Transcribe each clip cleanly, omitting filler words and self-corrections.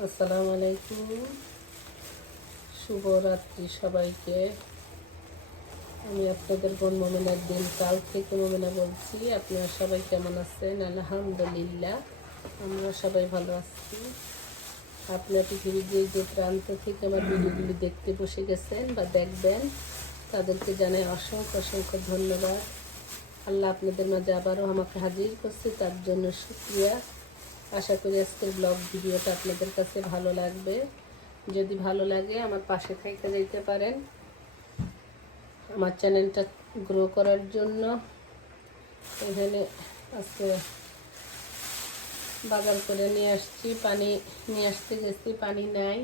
আসসালামু আলাইকুম, শুভরাত্রি সবাইকে। আমি আপনাদের বোন মোমেনার দিন কাল থেকে মোমেনা বলছি। আপনারা সবাই কেমন আছেন? আলহামদুলিল্লাহ, আমরা সবাই ভালো আছি। আপনার পৃথিবীর যে প্রান্ত থেকে আমার ভিডিওগুলি দেখতে বসে গেছেন বা দেখবেন, তাদেরকে জানাই অসংখ্য অসংখ্য ধন্যবাদ। আল্লাহ আপনাদের মাঝে আবারও আমাকে হাজির করছে, তার জন্য শুকরিয়া। আশা করি আজকের ব্লগ ভিডিওটা আপনাদের কাছে ভালো লাগবে। যদি ভালো লাগে আমার পাশে থেকে যেতে পারেন আমার চ্যানেলটা গ্রো করার জন্য। এখানে আজকে বাজার করে নিয়ে আসছি, পানি নিয়ে আসতে গেছি, পানি নাই।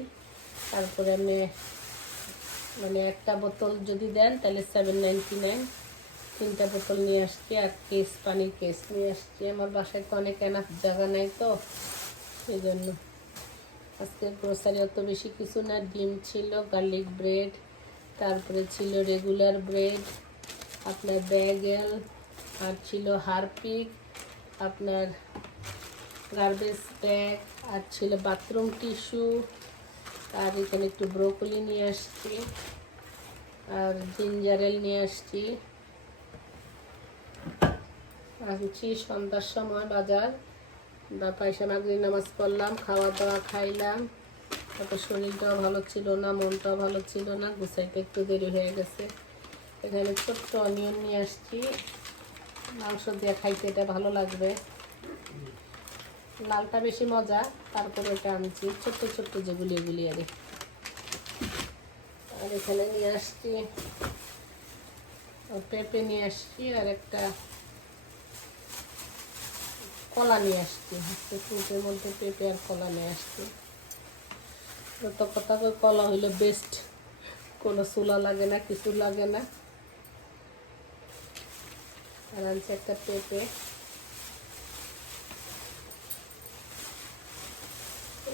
তারপরে আমি একটা বোতল যদি দেন তাহলে 7.99, 3টা বোতল নিয়ে আসছি আর কেস, পানির কেস নিয়ে আসছি। আমার বাসায় তো অনেক এনাফ জায়গা নাই, তো সেই জন্য আজকে গ্রোসারি অত বেশি কিছু না। ডিম ছিল, গার্লিক ব্রেড, তারপরে ছিল রেগুলার ব্রেড, আপনার ব্যাগেল, আর ছিল হারপিক, আপনার গার্বেজ ব্যাগ, আর ছিল বাথরুম টিস্যু, আর এখানে একটু ব্রোকলি নিয়ে আসছি, আর জিঞ্জারেল নিয়ে আসছি। আসছি সন্ধ্যার সময় বাজার বা পয়সা মাগরিব নামাজ পড়লাম, খাওয়া দাওয়া খাইলাম। তারপর শরীরটাও ভালো ছিল না, মনটাও ভালো ছিল না, গুছাইতে একটু দেরি হয়ে গেছে। এখানে ছোট্ট অনিয়ন নিয়ে আসছি, মাংস দিয়ে খাইতে এটা ভালো লাগবে। লালটা বেশি মজা, তারপরে এটা আনছি ছোট্ট ছোট্ট যেগুলি, এগুলি আর এখানে নিয়ে আসছি পেঁপে নিয়ে আসছি, আর একটা কলা নিয়ে আসছি। ফ্রুটের মধ্যে পেঁপে আর কলা নিয়ে আসছি। যত কথা কই, কলা হইলে বেস্ট, কোনো চুলা লাগে না, কিছু লাগে না। আর আনছি একটা পেঁপে।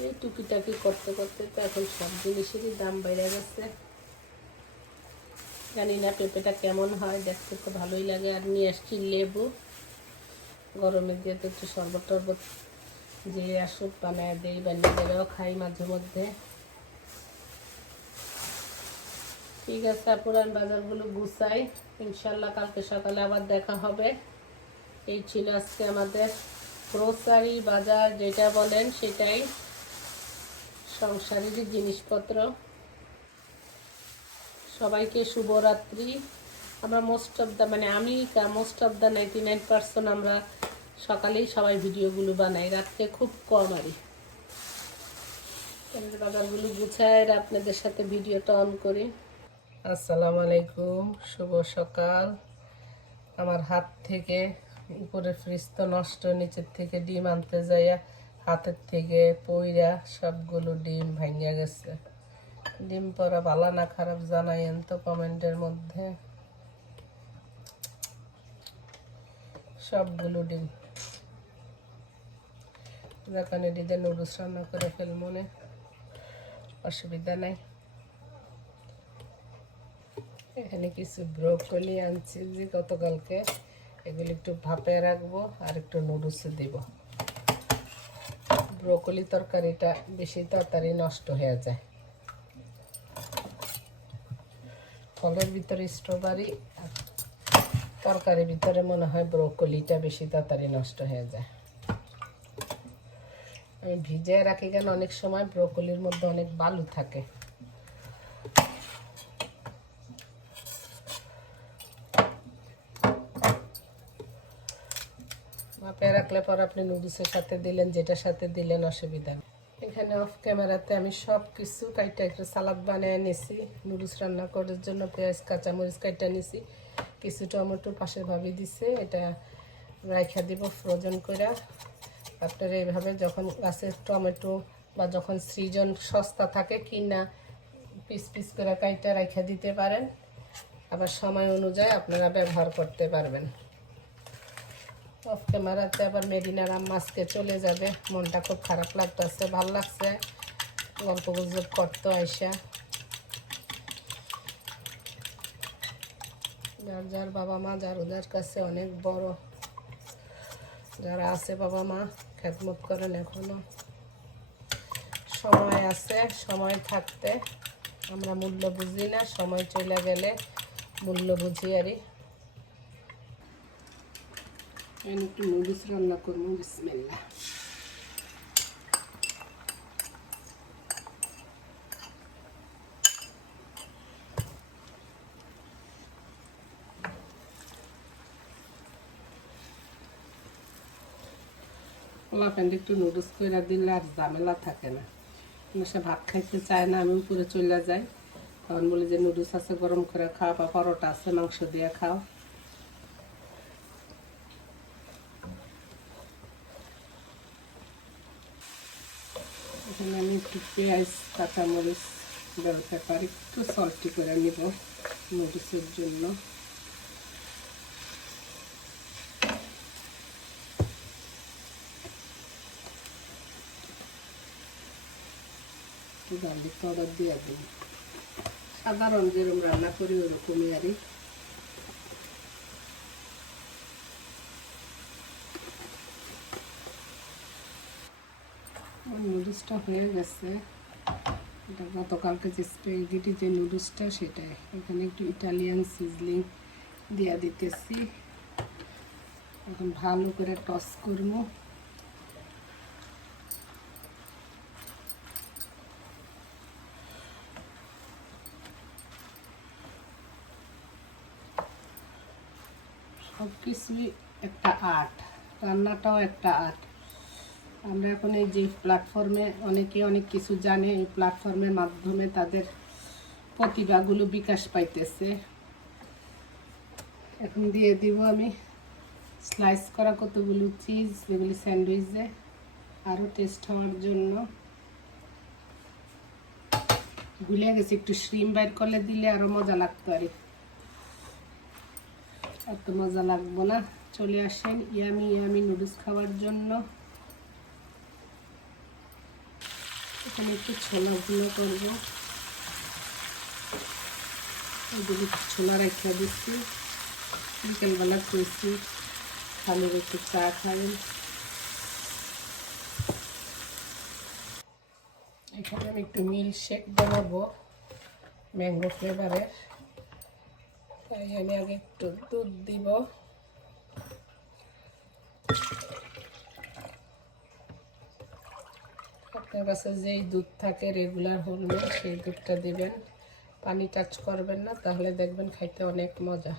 এই টুকিটাকি করতে করতে তো এখন সব জিনিসেরই দাম বেড়ে গেছে। জানি না পেঁপেটা কেমন হয়, দেখতে তো ভালোই লাগে। আর নিয়ে আসছি লেবু, গরমের দিয়ে তো একটু শরবত টরবত যে আসুক বানায় দেই, বা নিজেরাও খাই মাঝে মধ্যে। ঠিক আছে আপুরা, আমি বাজারগুলো গুছাই, ইনশাল্লাহ কালকে সকালে আবার দেখা হবে। এই ছিল আজকে আমাদের গ্রোসারি বাজার, যেটা বলেন সেটাই, সংসারের জিনিসপত্র। সবাইকে শুভরাত্রি। আমরা মোস্ট অফ দ্য আমি মোস্ট অফ দ্য 99% আমরা সকালেই সবাই ভিডিওগুলো বানাই, রাত্রে খুব কম। বাজারগুলো গুছায় আর আপনাদের সাথে ভিডিওটা অন করি। আসসালামু আলাইকুম, শুভ সকাল। আমার হাত থেকে উপরে ফ্রিজ তো নষ্ট, নিচের থেকে ডিম আনতে যাইয়া হাতের থেকে পইরা সবগুলো ডিম ভাঙিয়া গেছে। ডিম পরা ভালো না খারাপ জানাইন তো কমেন্টের মধ্যে। সবগুলো ডিম যেখানে ডিজে নুডলস রান্না করে ফেলমনে, অসুবিধা নাই। এখানে কিছু ব্রোকলি আনছি যে গতকালকে, এগুলো একটু ভাপে রাখবো আর একটু নুডলসে দিব। ব্রোকলি তরকারিটা বেশি তাড়াতাড়ি নষ্ট হয়ে যায়। ফলের ভিতরে স্ট্রবেরি, তরকারির ভিতরে মনে হয় ব্রোকলিটা বেশি তাড়াতাড়ি নষ্ট হয়ে যায়। আমি ভিজিয়ে রাখি কেন, অনেক সময় ব্রোকলির মধ্যে অনেক বালু থাকে। মাপে রাখলে পর আপনি নুডলসের সাথে দিলেন, যেটার সাথে দিলেন অসুবিধা নেই। এখানে অফ ক্যামেরাতে আমি সব কিছু কাইটা একটু সালাদ বানিয়ে নিছি। নুডলস রান্না করার জন্য পেঁয়াজ কাঁচামরিচ কাইটা নিছি, কিছু টমেটো পাশে ভাবি দিছে, এটা রাইখা দিব ফ্রোজেন করে। আপনারা এইভাবে যখন গাছের টমেটো বা যখন সিজন সস্তা থাকে কিনা পিস পিস করে কাইটা রাইখা দিতে পারেন, আবার সময় অনুযায়ী আপনারা ব্যবহার করতে পারবেন। অফ ক্যামেরাতে আবার মেরিনার আম্মাজকে চলে যাবে, মনটা খুব খারাপ লাগতেছে, ভাল লাগছে গল্প গুজব করতে আইসা। যার যার বাবা মা যার ওদের কাছে অনেক বড়, যারা আছে বাবা মা খেদমত করেন এখনো, সময় আছে, সময় থাকতে আমরা মূল্য বুঝি না, সময় চলে গেলে মূল্য বুঝি আরই। একটু নুডলস রান্না করবো। বিসমিল্লাহ। পোলা প্যান্ট একটু নুডলস করে দিলে আর ঝামেলা থাকে না। সে ভাত খাইতে চায় না, আমি উপরে চলে যাই, তখন বলি যে নুডলস আছে গরম করে খাও, বা পরোটা আছে মাংস দিয়ে খাও। এখানে আমি একটু পেঁয়াজ কাঁচামরিচ ব্যবহার পারি, একটু সল্টি করে নিব নুডলসের জন্য। গার্লিক পাউডার দিয়ে দিই, সাধারণ যেরকম রান্না করি ওরকমই আরই। নুডলসটা হয়ে গেছে। এটা গতকালকে যে স্প্যাগেটি যে নুডলসটা সেটাই। এখানে একটু ইটালিয়ান সিজলিং দিয়ে দিতেছি। এখন ভালো করে টস করবো। সব কিছুই একটা আর্ট, রান্নাটাও একটা আর্ট। আমরা এখন এই যে প্ল্যাটফর্মে অনেকে অনেক কিছু জানে, এই প্ল্যাটফর্মের মাধ্যমে তাদের প্রতিভাগুলো বিকাশ পাইতেছে। এখন দিয়ে দিব আমি স্লাইস করা কতগুলো চিজ, যেগুলি স্যান্ডউইচে আরও টেস্ট হওয়ার জন্য। ভুলে গেছি, একটু শ্রিম বাইর করলে দিলে আরও মজা লাগতো আর এত মজা লাগবো না। চলে আসেন ইয়ামি ইয়ামি নুডলস খাওয়ার জন্য। এখানে একটু ছোলা গুঁড়ো করবো, এগুলি ছোলা রেখে দিচ্ছি। বিকেলবেলা করেছি খালি একটু চা খাই। এখানে আমি একটু মিল্ক শেক বানাবো ম্যাঙ্গো ফ্লেভারের, তাই আমি আগে একটু দুধ দিব। আপনার কাছে যেই দুধ থাকে রেগুলার হোল মিল্ক, সেই দুধটা দিবেন, পানি টাচ করবেন না, তাহলে দেখবেন খাইতে অনেক মজা।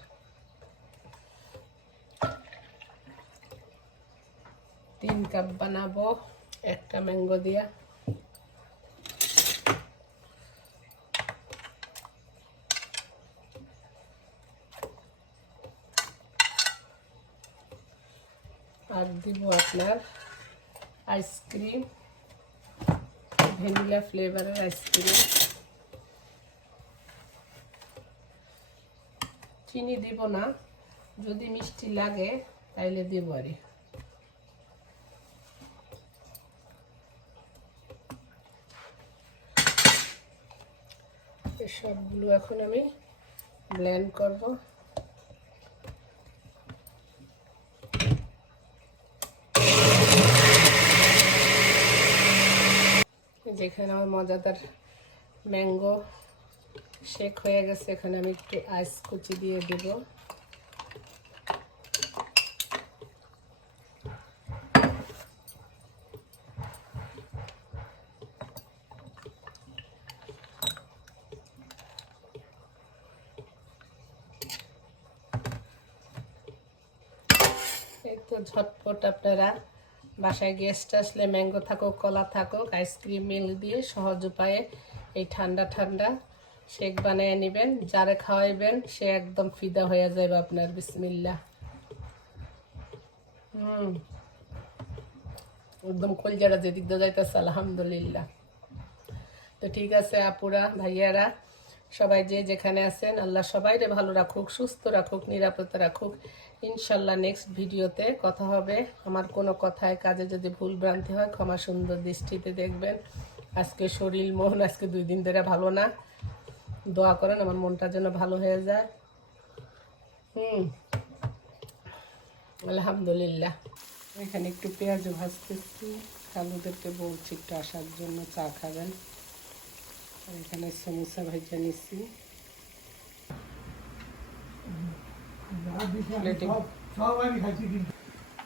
3 কাপ বানাবো একটা ম্যাঙ্গো দিয়া। আর দিব আপনার আইসক্রিম, ভ্যানিলা ফ্লেভারের আইসক্রিম। চিনি দিব না, যদি মিষ্টি লাগে তাইলে দিব আর সবগুলো এখন আমি ব্লেন্ড করব। যেখানে আমার মজাদার ম্যাঙ্গো শেক হয়ে গেছে, এখানে আমি একটু আইস কুচি দিয়ে দেব। এই তো ঝটপট আপনারা বাসায় গেস্ট আসলে ম্যাঙ্গো থাকুক, কলা থাকুক, আইসক্রিম মিল্ক দিয়ে সহজ উপায়ে এই ঠান্ডা ঠান্ডা শেক বানিয়ে নেবেন। যারা খাওয়াইবেন সে একদম ফিদা হয়ে যাবে আপনার। বিসমিল্লাহ। একদম কলজাটা যেদিক দিয়ে যাইতেছে আলহামদুলিল্লাহ। তো ঠিক আছে আপুরা ভাইয়ারা, সবাই যে যেখানে আছেন, আল্লাহ সবাইরে ভালো রাখুক, সুস্থ রাখুক, নিরাপদে রাখুক। ইনশাল্লাহ নেক্সট ভিডিওতে কথা হবে। আমার কোনো কথায় কাজে যদি ভুল ভ্রান্তি হয় ক্ষমা সুন্দর দৃষ্টিতে দেখবেন। আজকে শরীর মন আজকে 2 দিন ধরে ভালো না, দোয়া করেন আমার মনটা যেন ভালো হয়ে যায়। আলহামদুলিল্লাহ। এখানে একটু পেঁয়াজ ভাজতেছি। খালুদেরকে বলছি একটু আসার জন্য, চা খাবেন। আর এখানে সমোসা ভাইজা নিচ্ছি।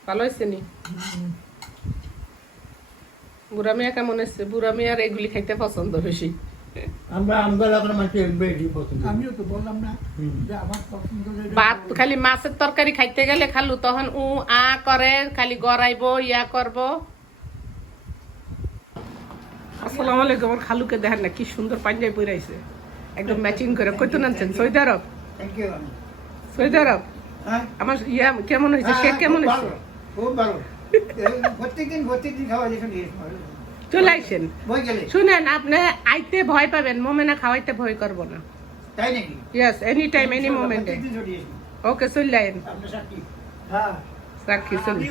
ভালো হয়েছে নি? বুড়া মিয়া কেমন এসছে? বুড়া মিয়ার এগুলি খাইতে পছন্দ বেশি। ভাত খালি মাছের তরকারি খাইতে গেলে খালু তখন আ করে, খালি গড়াইবো, ইয়া করবো। আসসালামু আলাইকুম। আমার খালুকে দেখেন না কি সুন্দর পাঞ্জাবি পরে আইছে, একদম ম্যাচিং করে। কত আনছেন? সৌদি আরব? সৌদি আরব? আমার ইয়া কেমন হয়েছে? কেক কেমন হয়েছে? চলে আইসেন। শুনেন, আপনি আইতে ভয় পাবেন, মোমেনা খাওয়াইতে ভয় করবো না। ইয়েস, এনি টাইম, এনি মোমেন্টে। ওকে, চলে আইন। সাক্ষী চলে।